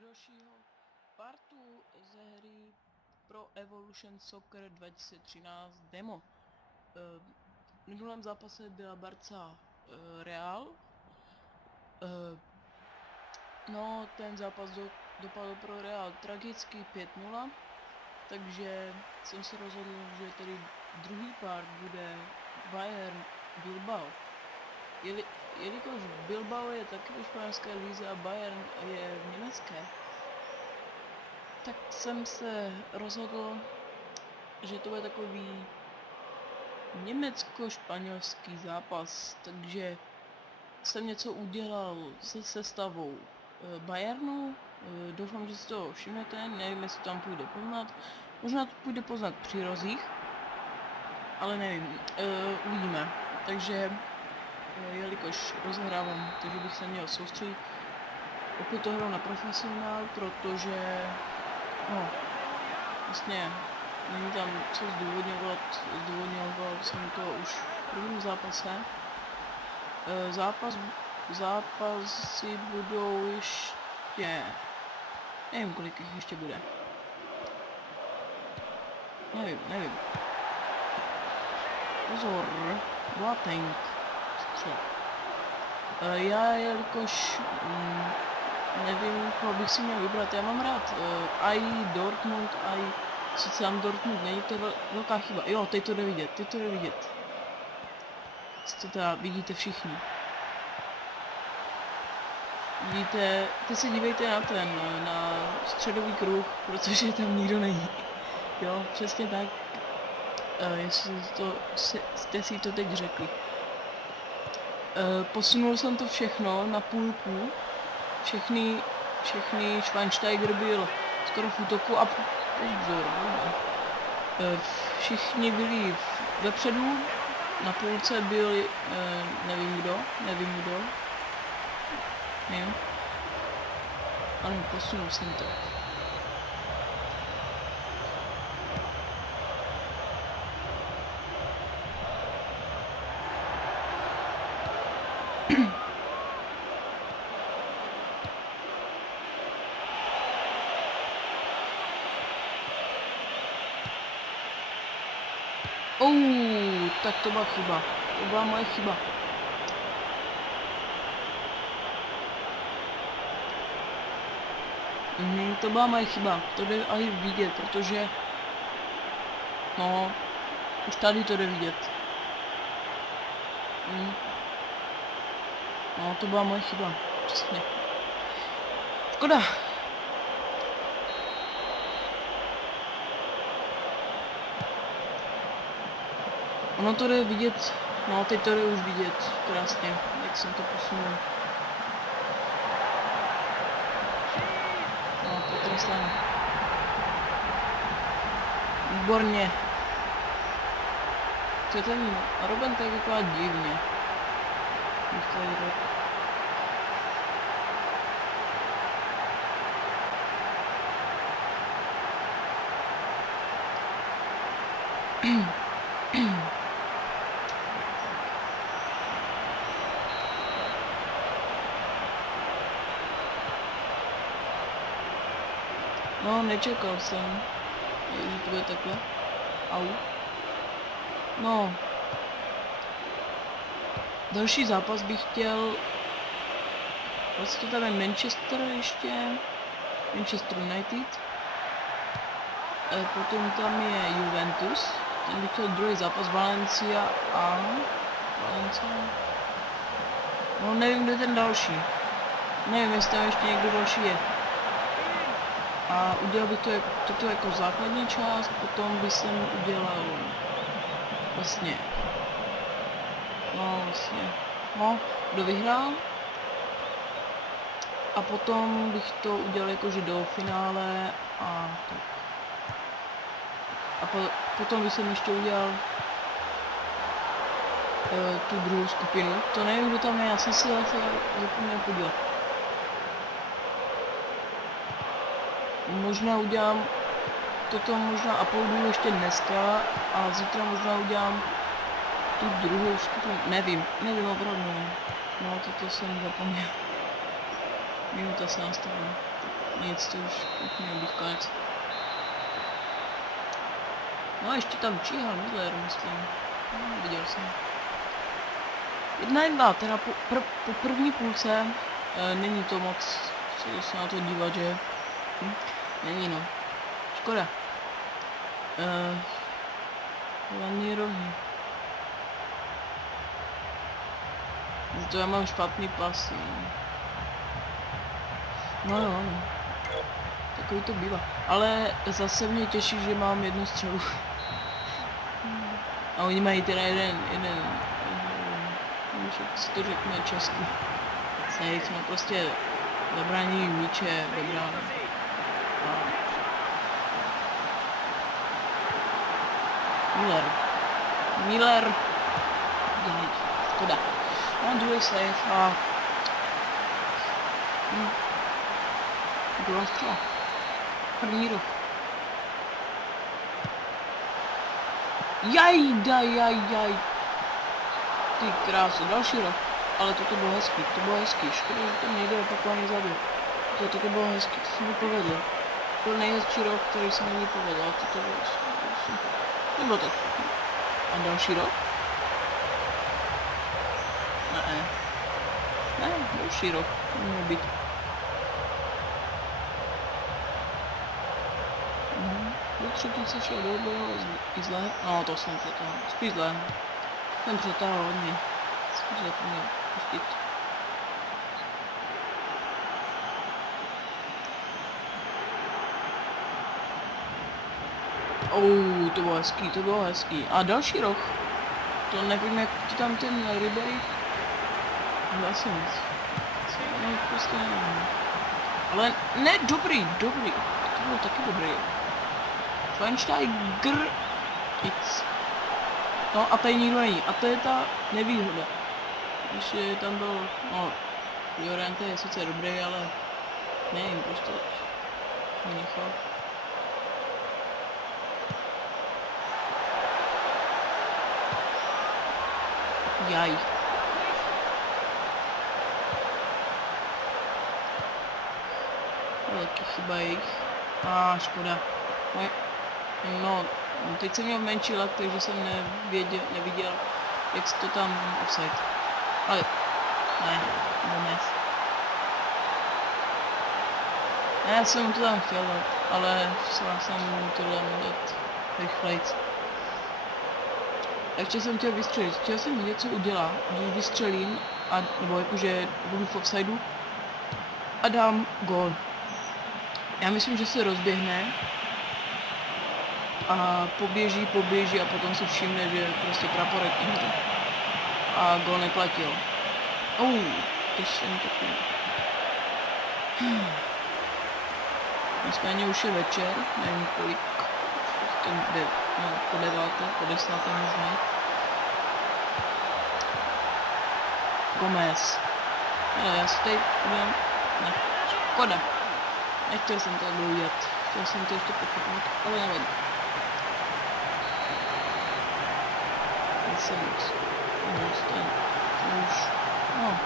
dalšího partu ze hry Pro Evolution Soccer 2013 demo. V minulém zápase byla Barca Real. No, ten zápas dopadl pro Real tragicky 5-0, takže jsem se rozhodl, že tedy druhý part bude Bayern Bilbao. Jelikož Bilbao je taky ve španělské lize a Bayern je v německé, tak jsem se rozhodl, že to bude takový německo-španělský zápas, takže jsem něco udělal se sestavou Bayernu. Doufám, že si to všimnete, nevím, jestli tam půjde poznat, možná to půjde poznat při rozích, ale nevím, uvidíme. Takže jelikož rozehrávám, takže bych se měl soustředit, opět to hraju na profesionál, protože no, vlastně není tam co zdůvodňoval jsem to už v prvním zápase. Zápasy budou ještě, nevím, kolik jich ještě bude. Nevím. Pozor, Boateng. Já, jelikož nevím, koho bych si měl vybrat, já mám rád i Dortmund, sice tam Dortmund není to velká chyba. Jo, teď to jde vidět, To teda vidíte všichni. Vidíte, teď se dívejte na středový kruh, protože tam nikdo není. Jo, přesně tak, jestli jste si to teď řekli. Posunul jsem to všechno na půlku, všechny Schweinsteiger byl skoro v útoku a pozor, všichni byli vepředu, na půlce byl nevím kdo, ale posunul jsem to. Tak to byla chyba. To byla moje chyba. To byla moje chyba. To jde i vidět, protože no, už tady to jde vidět. No, to byla moje chyba. Přesně. Škoda. Ono to jde vidět, no teď to jde už vidět, krásně, jak jsem to posunul. No, potrestám. Výborně. Co ten Robben tak vypadá divně. Bych tady řekl. No, nečekal jsem, že to bude takhle. Au. No. Další zápas bych chtěl. Vlastně tam je Manchester ještě. Manchester United. Potom tam je Juventus. Ten bych chtěl druhý zápas Valencia a Valencia. No, nevím, kde ten další. Nevím, jestli tam ještě někdo další je. A udělal bych toto jako základní část, potom bych jsem udělal vlastně, kdo vyhrál. A potom bych to udělal jakože do finále a tak. A potom bych jsem ještě udělal tu druhou skupinu. To nevím, kdo tam je, já jsem si zase zapomněl podívat. Možná udělám toto, možná uploaduju ještě dneska a zítra možná udělám tu druhou skupinu, nevím opravdu. No, toto jsem zapomněl. Minuta se nastavila. Nic, to už měl být konec. No a ještě tam číhal Miller, myslím. No, viděl jsem. 1-1, teda po první půlce není to moc, co se na to dívat, že? Není no. Škoda. Hlavní rohy. To já mám špatný pas, no. No. Takový to bývá. Ale zase mě těší, že mám jednu střelu. A oni mají teda jeden, si to řekne česky. Jsme prostě zabrání míče, dobrá. Miller. Škoda. A druhý save a... Bylo to. První rok. Jaj. Ty krásu, další rok. Ale toto bylo hezký, škoda, že to nejde opakovaně zabil. Toto bylo hezký, to se mi povedlo. To byl nejhezčí rok, který se mi povedl, a toto bylo super. Nebo tak. A další rok? Ne, další rok, měl být. Do třetice šel bylo i zlé. No, to jsem přetáhl, spíš zlé. Jsem přetáhl hodně. Spíš zapomněl pustit. To bylo hezký. A další rok. To nevím, jak ti tam ten Ribery. Vlastně nic. No, prostě nevím. Ale ne, dobrý. To bylo taky dobrý. Schweinsteiger X. No a tady nikdo není. A to je ta nevýhoda. Když tam byl, no, Llorente je sice dobrý, ale nevím, prostě nenechal. Jaj. Velký chyba jejich. Škoda. No, teď jsem měl menší lak, takže jsem neviděl, jak se to tam offside. Ale, ne, Gomez. Ne, já jsem to tam chtěl dát, ale jsem mu to dát rychlejc. Ještě jsem chtěl vystřelit, chtěl jsem vidět, co udělá, když vystřelím, nebo jakože budu v offsideu a dám gól. Já myslím, že se rozběhne a poběží a potom si všimne, že prostě praporek někde. A gól neplatil. Teď jsem to měl. Nicméně už je večer, nevím kolik, po 9, po 10 možná. Gomez. Já si tady budem... Ne, škoda. Nechtěl jsem to udělat. Chtěl jsem to ještě pochopnout, ale nevadí. Jsem moc. Už. No.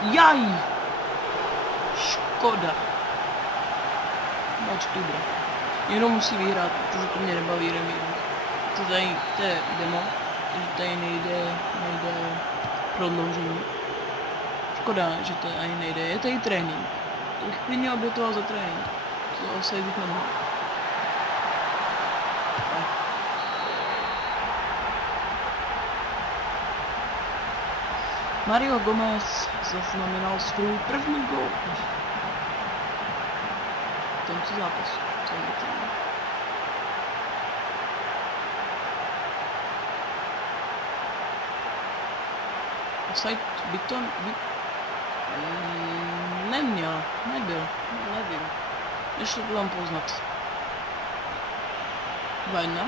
Jaj! Škoda. Mač dobrá. Někdo musí vyhrát, protože to mě nebaví remíru. To je demo, takže tady nejde prodloužení. Škoda, že to ani nejde. Je tady trénink. To bych klidně obětoval za trénink. To se být nemohl. Mario Gomez zaznamenal svůj první gól. V tomto zápasu. Offside neměl, nebyl, nevím. Ještě to tam poznat. 2-1.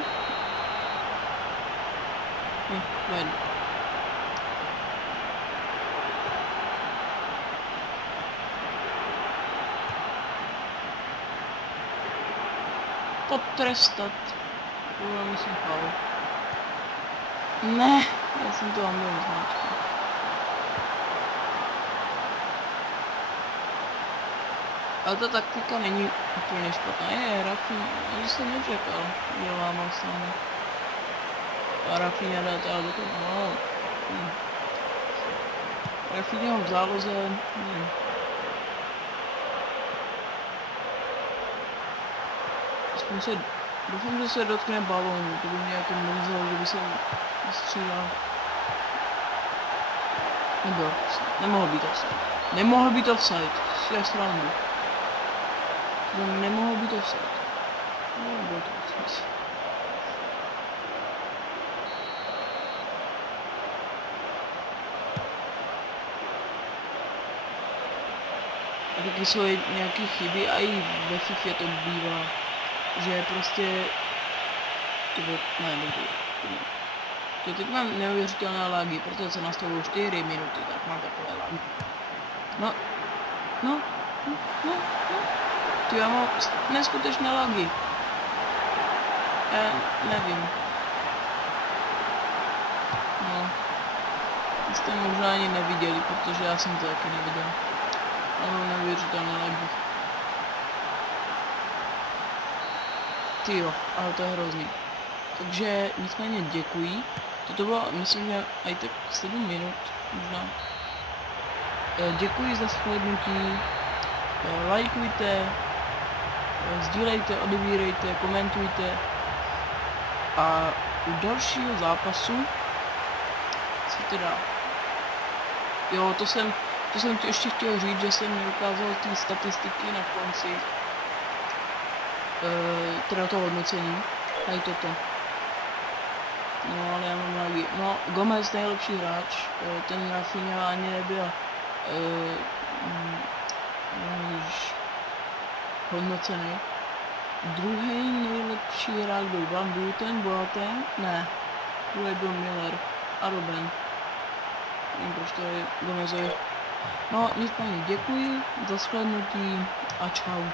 2-1. Potrestat. To myslím faul. Ne, já jsem to měl značku. Ale ta taktika není úplně špatná. Je, Rafinha, ani jsem nečekal, že lámal sám. A Rafinha dá teda do toho, no. Rafinha v záloze, doufám, že se dotkne balónu, to by mě jako mrzelo, že by se vystřídal. Nebyl, nemohl být offside. Nemohl být offside, si já srandu. To nemohl být offside. No, byl to offside. A taky jsou nějaký chyby a i ve FIFA to bývá, že prostě to teď mám neuvěřitelné lagy, protože se nastavují 4 minuty, tak mám takové lagy. No. Ty já mám neskutečné lagy. Já nevím. No. Jste možná ani neviděli, protože já jsem to taky neviděl. Já mám neuvěřitelné lagy. Tyjo, ale to je hrozný. Takže nicméně děkuji. Toto bylo, myslím, že i tak 7 minut možná. Děkuji za shlédnutí. Lajkujte, sdílejte, odebírejte, komentujte. A u dalšího zápasu, co teda? Jo, to jsem ti ještě chtěl říct, že jsem ukázal ty statistiky na konci. Teda to hodnocení. Tady toto. No ale já mám lagy. No, Gomez nejlepší hráč, ten Rafinha ani nebyl hodnocený. Druhý nejlepší hráč byl Van Buten, Boateng, ne, druhý byl Miller a Robben. Nevím, proč to je Gomezovi. No, nicméně děkuji za shlédnutí a čau.